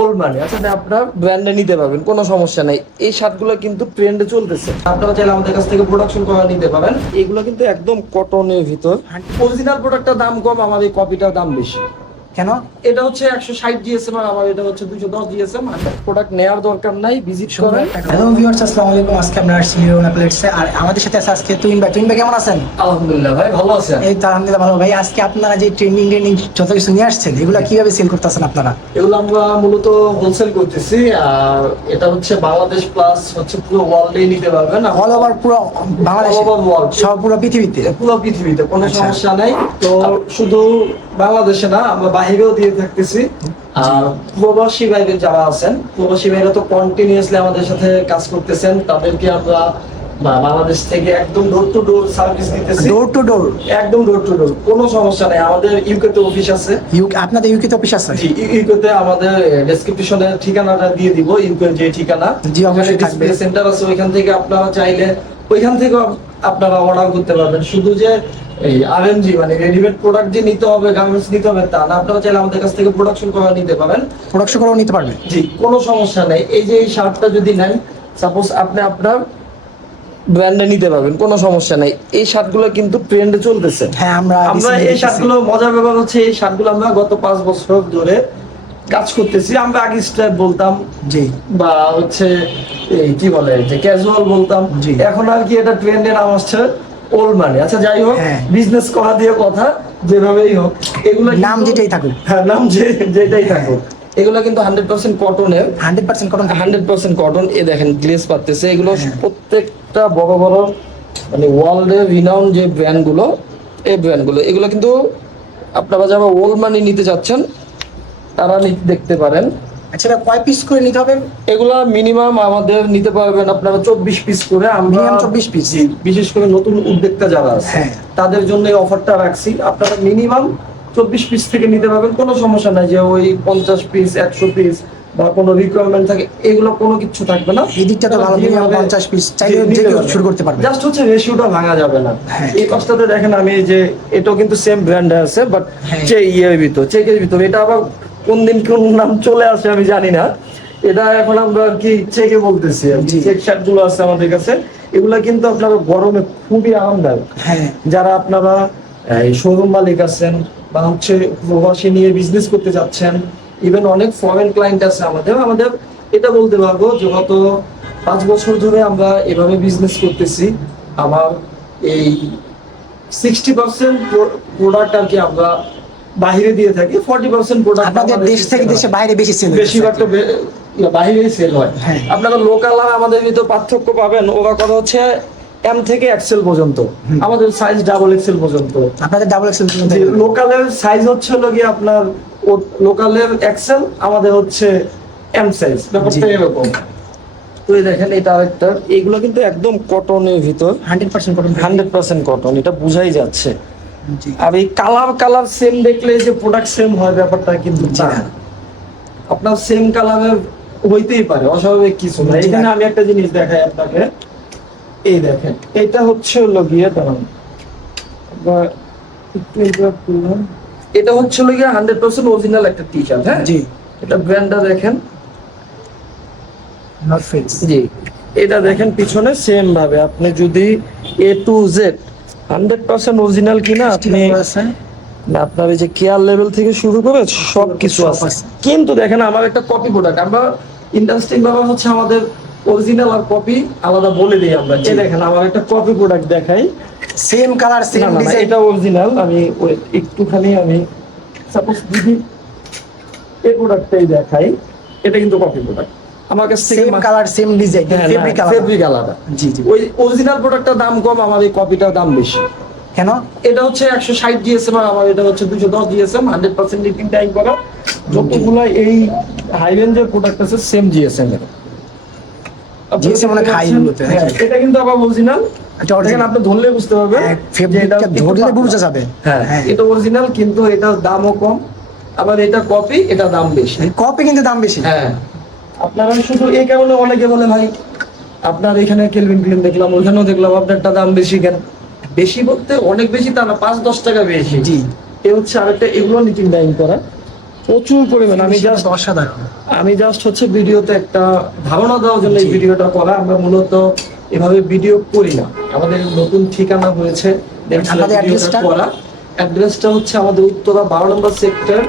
Old মানি আচ্ছা আপনার ব্র্যান্ডে নিতে পারবেন কোনো সমস্যা নাই। এই শার্টগুলো কিন্তু ট্রেন্ডে চলতেছে। আপনারা চাইলে আমাদের কাছ থেকে প্রোডাকশন করা নিতে পারেন এগুলো কিন্তু একদম কটনের ভিতর। অরিজিনাল প্রোডাক্টটার দাম কম এই কপিটার দাম বেশি। কেন? এটা হচ্ছে একশো ষাট জিএসএম আর আমার এটা হচ্ছে দুশো দশ জিএসএম প্রোডাক্ট নেওয়ার দরকার নাই ভিজিট করেন। হ্যালো ভিউয়ার্স আসসালামু আলাইকুম। আজকে আমরা আসছি নিরোনা প্লেটসে আর আমাদের সাথে আছে আজকে তুইন ভাই। তুইন ভাই কেমন আছেন? আলহামদুলিল্লাহ ভাই ভালো আছেন? এই তো আলহামদুলিল্লাহ ভালো। ভাই আজকে আপনারা যে ট্রেন্ডিং ট্রেন্ডিং যত কিছু নিয়ে আসছেন এগুলো কীভাবে সেল করতেছেন আপনারা? এগুলো আমরা মূলত হোলসেল করতেছি আর এটা হচ্ছে বাংলাদেশ প্লাস হচ্ছে পুরো ওয়ার্ল্ডে নিতে পারবেন। অল ওভার পুরো বাংলাদেশ। সব পুরো পৃথিবীতে? পুরো পৃথিবীতে কোনো আচ্ছা। সমস্যা নাই। তো শুধু বাংলাদেশে না আমরা বাহিরেও দিয়ে থাকতেছি। আর প্রবাসী ভাইদের যারা আছেন প্রবাসী ভাইরা তো কন্টিনিউয়াসলি আমাদের সাথে কাজ করতেছেন তাদেরকে আমরা বাংলাদেশ থেকে একদম ডোর টু ডোর সার্ভিস দিতেছি। ডোর টু ডোর একদম ডোর টু ডোর কোনো সমস্যা নাই। আমাদের ইউকে তে অফিস আছে। ইউকে আপনাদের ইউকে অফিস আছে? জি ইউকেতে আমাদের ডেসক্রিপশনে ঠিকানাটা দিয়ে দিব ইউকের যে ঠিকানা। জি, অবশ্যই থাকবে। সেন্টার আছে ওইখান থেকে আপনারা চাইলে ওইখান থেকে আপনারা অর্ডার করতে পারবেন। শুধু যে এই আরএমজি মানে রেডিমেড প্রোডাক্ট যে নিতে হবে গার্মেন্টস নিতে হবে তা না আপনারা চাইলে আমাদের কাছ থেকে প্রোডাকশন করা নিতে পারেন প্রোডাকশন করেও নিতে পারবে জি কোনো সমস্যা নেই। এই যে এই শার্টটা যদি নেন সাপোজ আপনি আপনার ব্র্যান্ডে নিতে পারবেন কোনো সমস্যা নেই। এই শার্টগুলো কিন্তু ট্রেন্ডে চলতেছে। হ্যাঁ আমরা আমরা এই শার্টগুলো মজার ব্যাপার হচ্ছে এই শার্টগুলো আমরা গত পাঁচ বছর ধরে কাজ করতেছি। আমরা আগে স্ট্রাইপ বলতাম জি। বা হচ্ছে এই কি বলে যে ক্যাজুয়াল বলতাম। জি। এখন আর কি এটা ট্রেন্ডে নাম আসছে। ওল্ড মানি আচ্ছা যাই হোক হ্যাঁ। বিজনেস করা দিয়ে কথা যেভাবেই হোক এগুলো নাম যেটাই থাকুক। হ্যাঁ নাম যে যেটাই থাকুক। এগুলো কিন্তু হান্ড্রেড পার্সেন্ট কটনের hundred percent cotton hundred percent cotton এ দেখেন গ্লেস পাচ্ছে এগুলো হ্যাঁ। প্রত্যেকটা বড় বড় মানে ওয়ার্ল্ডের রিনাউন যে ব্র্যান্ডগুলো এই ব্র্যান্ডগুলো এগুলো কিন্তু আপনারা যারা ওল্ড মানি নিতে চাচ্ছেন তারা দেখতে পারেন। আচ্ছা কয় পিস করে নিতে হবে এগুলা মিনিমাম আমাদের নিতে পারবেন আপনারা চব্বিশ পিস করে আমরা Minimum 24 piece? জি, বিশেষ করে নতুন উদ্যোক্তা যারা আছে হ্যাঁ। তাদের জন্য এই অফারটা রাখছি আপনারা মিনিমাম চব্বিশ পিস থেকে নিতে পারবেন কোনো সমস্যা নাই যে ওই পঞ্চাশ পিস একশো পিস বা কোনো রিকোয়ারমেন্ট থাকে এগুলো কোনো কিছু থাকবে না এই দিকটা তো ভালো পঞ্চাশ পিস চাইলে যে কেউ শুরু করতে পারবে জাস্ট হচ্ছে রেশিওটা ভাঙা যাবে না হ্যাঁ। এই পাশটাতে দেখেন আমি যে এটাও কিন্তু সেম ব্র্যান্ডে আছে বাট হ্যাঁ। চে ইয়ের ভিতর চেকের ভিতর এটা আবার কোন দিন কোন নাম চলে আসে আমি জানি না। এটা এখন আমরা আর কি চেকে বলতেছি। চেক শার্টগুলো আছে আমাদের কাছে। এগুলা কিন্তু আপনারা গরমে খুবই আরামদায়ক। হ্যাঁ। যারা আপনারা শোরুম মালিক আছেন বা হচ্ছে প্রবাসী নিয়ে বিজনেস করতে যাচ্ছেন ইভেন অনেক ফরেন ক্লায়েন্ট আছে আমাদের। আমাদের এটা বলতে পারব যে গত পাঁচ বছর ধরে আমরা এভাবে বিজনেস করতেছি। আমার এই সিক্সটি পার্সেন্ট প্রোডাক্ট আর কি আমরা বাইরে দিয়ে থাকি ফর্টি পার্সেন্ট প্রোডাক্ট আপনাদের দেশ থেকে দেশে বাইরে বেশি সেল বেশিরভাগটা বাইরেই সেল হয়। হ্যাঁ। আপনারা লোকাল আর আমাদের ভিতর পার্থক্য পাবেন ওরা কথা হচ্ছে এম থেকে এক্সেল পর্যন্ত। আমাদের সাইজ ডাবল এক্সেল পর্যন্ত। আপনাদের ডাবল এক্সেল লোকালের সাইজ হচ্ছে হলো গিয়ে আপনার লোকালের এক্সেল আমাদের হচ্ছে এম সাইজ ব্যাপারটা এরকম। তো দেখেন এটা আরেকটা। কিন্তু একদম কটনের ভিতর। Hundred percent cotton hundred percent cotton এটা বুঝাই যাচ্ছে। আর এই কালার কালার সেম দেখলে যে প্রোডাক্ট সেম হয় ব্যাপারটা কিন্তু না। আপনার সেম কালারের হইতেই পারে অস্বাভাবিক কিছু না। এখানে আমি একটা জিনিস দেখাই আপনাকে। এই দেখেন এটা হচ্ছে হলো গিয়ে দাঁড়ান। এটা হচ্ছে হলো গিয়ে হান্ড্রেড পার্সেন্ট অরিজিনাল একটা টি শার্ট হ্যাঁ? জি। এটা ব্র্যান্ডটা দেখেন। জি। এটা দেখেন পিছনে সেম ভাবে। আপনি যদি A to Z hundred percent original কিনা আপনি না আপনার এই যে কেয়ার লেভেল থেকে শুরু করে সব কিছু আছে। কিন্তু দেখেন আমার একটা কপি প্রোডাক্ট আমরা ইন্টারেস্টিং ব্যাপার হচ্ছে আমাদের অরিজিনাল আর কপি আলাদা বলে দিই আমরা। এই দেখেন আমার একটা কপি প্রোডাক্ট দেখাই। সেম কালার সেম ডিজাইন এটা অরিজিনাল আমি একটুখানি আমি সাপোজ যদি এই প্রোডাক্টটাই দেখাই এটা কিন্তু কপি প্রোডাক্ট আমার কাছ থেকে same colour same design fabric fabric আলাদা। জি জি। ওই অরিজিনাল প্রোডাক্টটার দাম কম আমার এই কপিটার দাম বেশি। কেন? এটা হচ্ছে একশো ষাট জিএসএম আর আমার এটা হচ্ছে দুশো দশ জিএসএম হান্ড্রেড পার্সেন্ট লিপিং টাইম করা। যতগুলো এই হাই রেঞ্জের প্রোডাক্ট আছে সেম জিএসএম এর। অনেক high পাচ্ছেন? গুলোতে, হ্যাঁ? এটা কিন্তু আবার অরিজিনাল। দেখেন আপনি ধরলে বুঝতে পারবেন হ্যাঁ, ধরলে। বোঝা যাবে। হ্যাঁ হ্যাঁ। এটা অরিজিনাল কিন্তু এটার দামও কম। আবার এটা কপি এটা দাম বেশি। কপি কিন্তু দাম বেশি। হ্যাঁ। আপনারা শুধু এই কারণে অনেকে বলে ভাই আপনার এখানে কেলভিন ক্লিন দেখলাম ওইখানেও দেখলাম আপনারটা দাম বেশি কেন? বেশি বলতে অনেক বেশি তা না পাঁচ দশ টাকা বেশি। জি। এ হচ্ছে আরেকটা এগুলো নিটিং ডাইং করা। প্রচুর পরিমাণ আমি জাস্ট অসাধারণ। আমি জাস্ট হচ্ছে ভিডিওতে একটা ধারণা দেওয়ার জন্য এই ভিডিওটা করা। আমরা মূলত এভাবে ভিডিও করি না। আমাদের নতুন ঠিকানা হয়েছে? করা। অ্যাড্রেসটা হচ্ছে আমাদের উত্তরা বারো নম্বর সেক্টর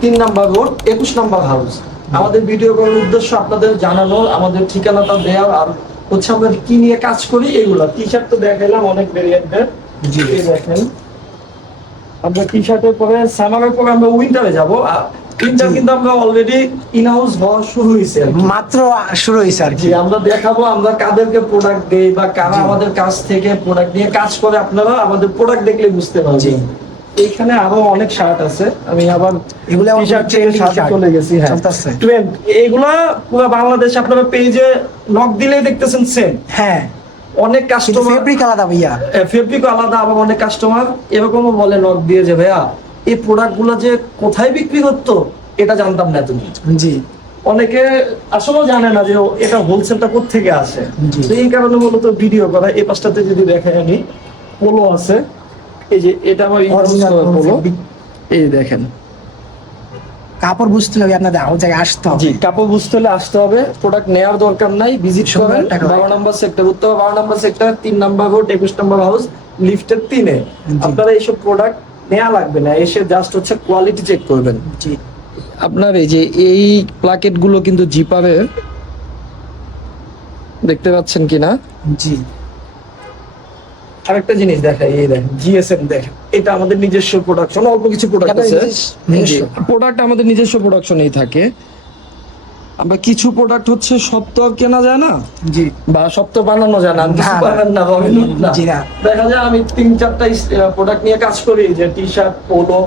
তিন নাম্বার রোড একুশ নাম্বার হাউস আমাদের ভিডিও করার উদ্দেশ্য আপনাদের জানানো আমাদের ঠিকানাটা দেওয়া আর হচ্ছে আমরা কি নিয়ে কাজ করি এগুলো। টি শার্ট তো দেখাইলাম অনেক ভেরিয়েন্টের জি। দেখেন। আমরা টি শার্টের পরে সামারের পরে আমরা উইন্টারে যাব। আর উইন্টার কিন্তু আমরা অলরেডি ইন হাউস হওয়া শুরু হয়েছে মাত্র শুরু হয়েছে আর কি। আমরা দেখাবো আমরা কাদেরকে প্রোডাক্ট দেই বা কারা আমাদের কাছ থেকে প্রোডাক্ট নিয়ে কাজ করে আপনারা আমাদের প্রোডাক্ট দেখলে বুঝতে। পারবেন। এইখানে আরও অনেক শার্ট আছে। আমি আবার এগুলো থেকে trending চলে গেছি হ্যাঁ। এগুলা পুরো বাংলাদেশ আপনারা পেজে নক দিলেই দেখতেছেন সেম হ্যাঁ। অনেক কাস্টমার ফেব্রিক আলাদা ভাইয়া। ফেব্রিক আলাদা আবার অনেক কাস্টমার এরকমও বলে নক দিয়ে যে ভাইয়া এই প্রোডাক্টগুলো যে কোথায় বিক্রি করতো এটা জানতাম না তুমি। জি। অনেকে আসলেও জানে না যে এটা হোলসেলটা কোথেকে আসে? এই কারণে মূলত ভিডিও করা এই পাশটাতে যদি দেখাই আমি পোলো আছে। এই যে এটা আমার পোলো এই দেখেন। কাপড় বুঝতে হবে আপনাদের আমার জায়গায় আসতে হবে। জি কাপড় বুঝতে হলে আসতে হবে। প্রোডাক্ট নেওয়ার দরকার নাই। ভিজিট ঘর। বারো নম্বর সেক্টর উত্তর বারো নম্বর সেক্টর তিন নম্বর রোড একুশ নম্বর হাউস লিফটের তিনে। আপনারা এইসব প্রোডাক্ট নেওয়া লাগবে না। এসে জাস্ট হচ্ছে কোয়ালিটি চেক করবেন। জি। আপনার এই যে এই প্লাকেটগুলো কিন্তু জিপারের দেখতে পাচ্ছেন কিনা? জি। আরেকটা জিনিস দেখাই এই দেখেন জিএসএম দেখেন। এটা আমাদের নিজস্ব প্রোডাকশন অল্প কিছু প্রোডাক্ট আছে। প্রোডাক্ট আমাদের নিজস্ব প্রোডাকশনেই থাকে। আমরা কিছু প্রোডাক্ট হচ্ছে আর কেনা যায় না। জি। বা সব তো বানানো যায় না। বানান না হবে না। দেখা যায় আমি তিন চারটা প্রোডাক্ট নিয়ে কাজ করি যে টি শার্ট পোলো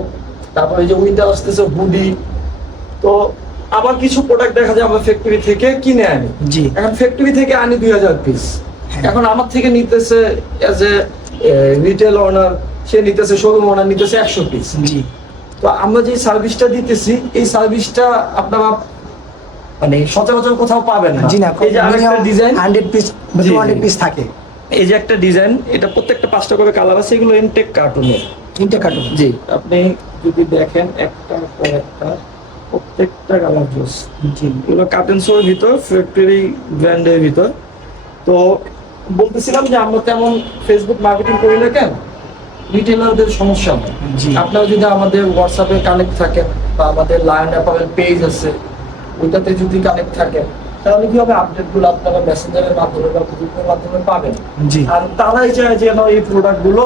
তারপরে যে উইন্টার আসতেছে হুডি তো আবার কিছু প্রোডাক্ট দেখা যায় আমরা ফ্যাক্টরি থেকে কিনে আনি। জি। এখন ফ্যাক্টরি থেকে আনি দুই হাজার পিস। এখন আমার থেকে নিতেছে এজ এ রিটেল ওনার সে নিতেছে শোরুম ওনার নিতেছে একশো পিস জি। তো আমরা যে সার্ভিসটা দিতেছি এই সার্ভিসটা আপনারা মানে সচরাচর কোথাও পাবেন না। জি না এই যে আরেকটা ডিজাইন হান্ড্রেড পিস জি, টু হান্ড্রেড জি। পিস থাকে। এই যে একটা ডিজাইন এটা প্রত্যেকটা পাঁচটা করে কালার আছে এগুলো ইনটেক কার্টুনের তিনটে কার্টুন জি আপনি যদি দেখেন একটা একটা প্রত্যেকটা কালার জোস জি। এগুলো কার্টেন্সোর ভিতর ফ্যাক্টরি ব্র্যান্ডের ভিতর। তো বলতেছিলাম যে আমরা তেমন ফেসবুক মার্কেটিং করি না কেন? রিটেলারদের সমস্যা হয়। আপনারা যদি আমাদের হোয়াটসঅ্যাপে কানেক্ট থাকেন বা আমাদের লায়ন অ্যাপারেল পেজ আছে ওইটাতে যদি কানেক্ট থাকেন তাহলে কি হবে? আপডেটগুলো আপনারা মেসেঞ্জারের মাধ্যমে বা গ্রুপের মাধ্যমে পাবেন। জি। আর তারাই চায় যে যেন এই প্রোডাক্টগুলো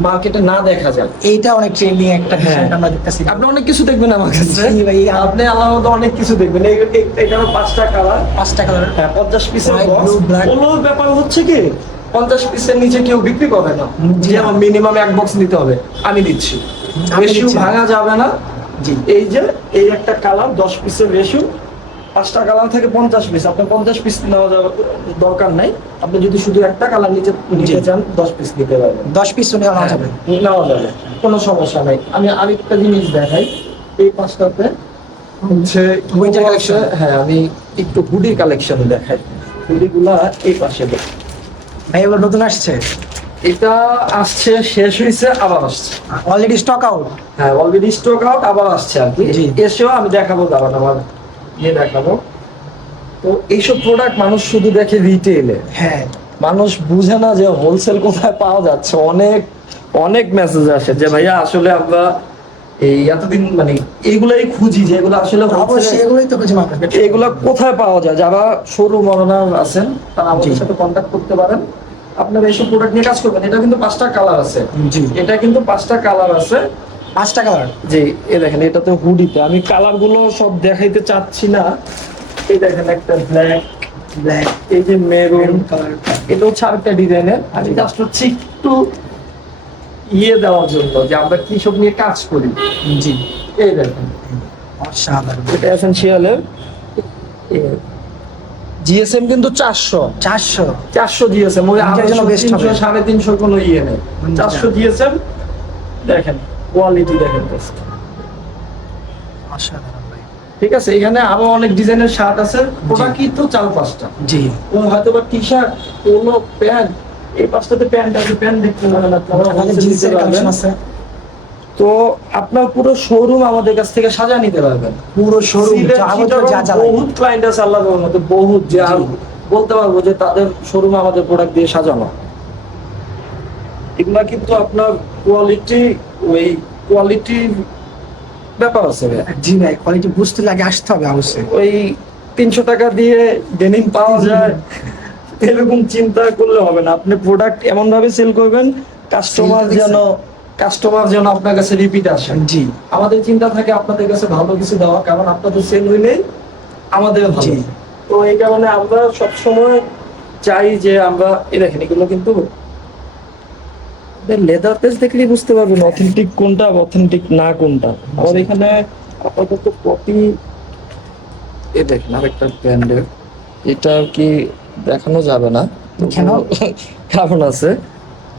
মার্কেটে না দেখা যায় এইটা অনেক ট্রেন্ডিং একটা হ্যাঁ। আমরা দেখতেছি। আপনি অনেক কিছু দেখবেন আমার কাছে। জি ভাই, আপনি আল্লাহর মতো অনেক কিছু দেখবেন। এই- পাঁচটা কালার পাঁচটা কালার হ্যাঁ পঞ্চাশ পিসের বক্স blue, ব্যাপার হচ্ছে কি? পঞ্চাশ পিসের নিচে কেউ বিক্রি করে না। যে আমার মিনিমাম এক বক্স নিতে হবে আমি দিচ্ছি রেশিও ভাঙা যাবে না। জি। এই যে এই একটা কালার দশ পিসের রেশিও পাঁচটা কালার থেকে পঞ্চাশ পিস আপনার পঞ্চাশ পিস নেওয়া যাবে দরকার নাই। আপনি যদি শুধু একটা কালার নিচে নিতে চান দশ পিস নিতে পারবেন। দশ পিস নেওয়া হ্যাঁ, যাবে নেওয়া যাবে। কোনো সমস্যা নাই। আমি আরেকটা জিনিস দেখাই। এই পাঁচটাতে হচ্ছে Winter collection। হ্যাঁ আমি একটু হুডি কালেকশন দেখাই। হুডি গুলা এই পাশে দেখ। ভাই এগুলো নতুন আসছে? এটা আসছে শেষ হয়েছে আবার আসছে। অলরেডি স্টক আউট হ্যাঁ অলরেডি স্টক আউট আবার আসছে আর কি। এসেও আমি দেখাবো দাঁড়ান আমার ইয়ে দেখাবো। তো এইসব প্রোডাক্ট মানুষ শুধু দেখে রিটেলে হ্যাঁ। মানুষ বুঝে না যে হোলসেল কোথায় পাওয়া যাচ্ছে। অনেক অনেক মেসেজ আসে যে ভাইয়া আসলে আমরা এই এতদিন মানে এইগুলাই খুঁজি যে এগুলো আসলে অবশ্যই এগুলোই তো খুঁজে মার্কেট এগুলা কোথায় পাওয়া যায়? যারা শোরুম ওনার আছেন তারা আমাদের সাথে কন্ট্যাক্ট করতে পারেন। আপনারা এইসব প্রোডাক্ট নিয়ে কাজ করবেন। এটা কিন্তু পাঁচটা কালার আছে। এটা কিন্তু পাঁচটা কালার আছে। পাঁচটা কালার যে এ দেখেন এটাতে হুডিতে। আমি কালারগুলো সব দেখাইতে চাচ্ছি না। এই দেখেন একটা ব্ল্যাক ব্ল্যাক এই যে মেরুন কালার এটা হচ্ছে আরেকটা ডিজাইনের। আমি জাস্ট হচ্ছে একটু ইয়ে দেওয়ার জন্য যে আমরা কি সব নিয়ে কাজ করি। জি। এই দেখেন। অসাধারণ। এটা এসেন্সিয়ালের জিএসএম কিন্তু চারশো। চারশো। চারশো জিএসএম ওই সাড়ে তিনশো কোনো ইয়ে নেই। চারশো জিএসএম দেখেন। কোয়ালিটি দেখেন। অসাধারণ ঠিক আছে এখানে আরও অনেক ডিজাইনের শার্ট আছে। প্রোডাক্টই তো চার পাঁচটা? জি। ও হয়তো বা টি শার্ট পোলো প্যান্ট এই পাঁচটাতে প্যান্ট আছে প্যান্ট দেখতে পারেন আপনারা তো আপনার পুরো শোরুম আমাদের কাছ থেকে সাজা নিতে পারবেন। পুরো শোরুম। বহুত ক্লায়েন্ট আছে আল্লাহর মধ্যে বহুত যে বলতে পারব যে তাদের শোরুম আমাদের প্রোডাক্ট দিয়ে সাজানো। এগুলা কিন্তু আপনার কোয়ালিটি ওই কোয়ালিটির ব্যাপার আছে। জি ভাই কোয়ালিটি বুঝতে লাগে আসতে হবে অবশ্যই। ওই তিনশো টাকা দিয়ে ডেনিম পাওয়া যায় এরকম চিন্তা করলে হবে না। আপনি প্রোডাক্ট এমন ভাবে সেল করবেন কাস্টমার যেন কাস্টমার যেন আপনার কাছে রিপিট আসে। জি। আমাদের চিন্তা থাকে আপনাদের কাছে ভালো কিছু দেওয়া কারণ আপনাদের সেল হইলে আমাদের ভালো। জি। তো এই কারণে আমরা সবসময় চাই যে আমরা এই দেখেন এগুলো কিন্তু লেদার পেজ দেখলেই বুঝতে পারবেন অথেন্টিক কোনটা অথেন্টিক না কোনটা। আমাদের এখানে আপাতত কপি এ দেখেন আরেকটা ব্র্যান্ডের। এটা কি দেখানো যাবে না কেন? কারণ আছে।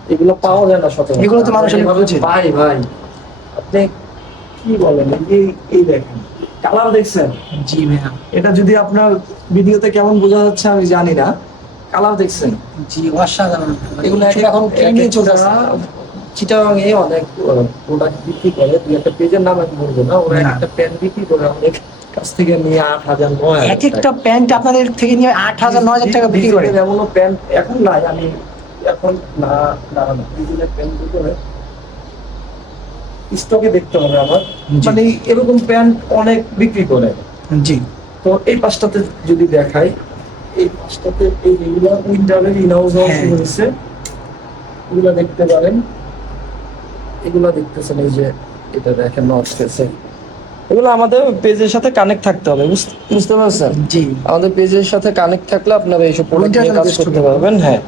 এগুলো পাওয়া যায় না সচরাচর। এগুলো তো মানুষ এইভাবে ভাই ভাই আপনি কি বলেন? এই এই দেখেন কালার দেখছেন? জি ভাইয়া। এটা যদি আপনার ভিডিওতে কেমন বোঝা যাচ্ছে আমি জানি না। কালার দেখছেন? জি অসাধারণ। এগুলো এখন চিটাগাং এ অনেক প্রোডাক্ট বিক্রি করে দুই একটা পেজের নাম আমি বলব না ওরা একটা প্যান বিক্রি করে আমাদের কাছ থেকে নিয়ে আট হাজার নয় এক একটা প্যান্ট আপনাদের থেকে নিয়ে আট হাজার নয় হাজার টাকা বিক্রি করে। এমনও প্যান্ট এখন নাই আমি এখন না না প্যান্ট ভিতরে স্টকে দেখতে হবে আমার। মানে এরকম প্যান্ট অনেক বিক্রি করে। জি। তো এই পাঁচটাতে যদি দেখাই এই পাঁচটাতে এই রেগুলার উইন্টারের ইনহাউস হওয়া হ্যাঁ। শুরু দেখতে পারেন। এগুলা দেখতেছেন এই যে এটা দেখেন নট ফেসে এগুলো আমাদের পেজের সাথে কানেক্ট থাকতে হবে বুঝতে- বুঝতে পারছেন? জি। আমাদের পেজের সাথে কানেক্ট থাকলে আপনারা এইসব প্রোডাক্ট নিয়ে কাজ করতে পারবেন হ্যাঁ।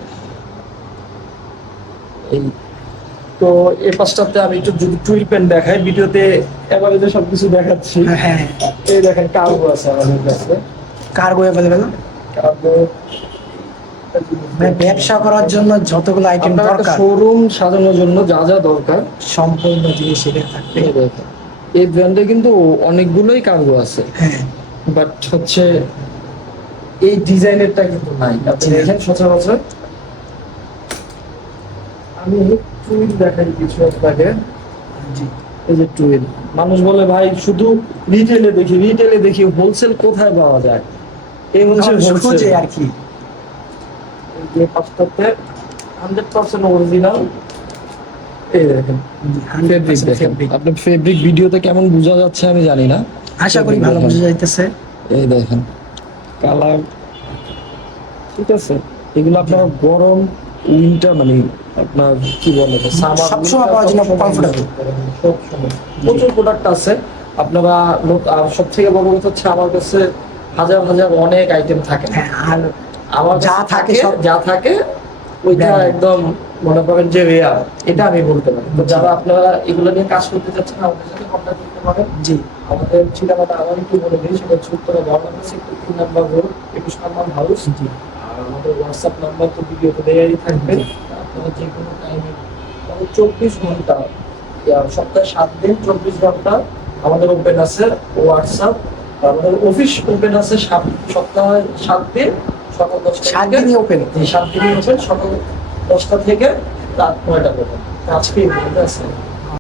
এই তো এই পাঁচটাতে আমি একটু যদি টুইল পেন দেখাই ভিডিওতে এবারে সবকিছু দেখাচ্ছি। হ্যাঁ এই দেখেন কার্গো আছে আমাদের কাছে। কার্গো অ্যাভেলেবেল ব্যবসা করার জন্য যতগুলো আইটেম দরকার শোরুম সাজানোর জন্য যা যা দরকার সম্পূর্ণ জিনিস এখানে থাকবে। এই ব্র্যান্ডে কিন্তু অনেকগুলোই কার্গো আছে। হ্যাঁ। বাট হচ্ছে এই ডিজাইনেরটা কিন্তু নাই। আপনি দেখেন সচরাচর। আমি টুইল দেখাই কিছু আপনাকে। জি। এই যে টুইল মানুষ বলে ভাই শুধু রিটেলে দেখি রিটেলে দেখি হোলসেল কোথায় পাওয়া যায়? এই হচ্ছে মানুষ খুঁজে আর কি। যে পাঁচটাতে হান্ড্রেড পার্সেন্ট অরিজিনাল এই দেখেন ফেব্রিক দেখেন। আপনি ফেব্রিক ভিডিওতে কেমন বোঝা যাচ্ছে আমি জানি না। আশা করি ভালো বোঝা যাইতেছে। এই দেখেন কালার ঠিক আছে? এগুলো আপনার গরম উইন্টার মানে আপনার কি বলে সবসময় পাওয়ার জন্য comfortable। প্রচুর প্রোডাক্ট আছে। আপনারা আর সব থেকে বড় কথা হচ্ছে আমার কাছে হাজার হাজার অনেক আইটেম থাকে। হ্যাঁ আর আমার যা থাকে যা থাকে ওইটা একদম মনে করেন যে রেয়ার এটা আমি বলতে পারি। তো যারা আপনারা এগুলো নিয়ে কাজ করতে চাচ্ছেন আমাদের সাথে কন্ট্যাক্ট করতে পারেন। জি। আমাদের ঠিকানাটা আবার একটু বলে দিই সেটা হচ্ছে উত্তরা গভর্নমেন্ট সেক্টর তিন নাম্বার রোড একুশ নাম্বার হাউস জি। আর আমাদের হোয়াটসঅ্যাপ নাম্বার তো ভিডিওতে দেয়াই থাকবে। আপনারা যে কোনো টাইমে মানে চব্বিশ ঘণ্টা সপ্তাহে সাত দিন চব্বিশ ঘণ্টা আমাদের ওপেন আছে হোয়াটসঅ্যাপ আমাদের অফিস ওপেন আছে সাত- সপ্তাহে সাত দিন সকাল দশটা সাত দিনই ওপেন সাত দিনই ওপেন সকাল দশটা থেকে রাত নয়টা পর্যন্ত। আজকে আছে।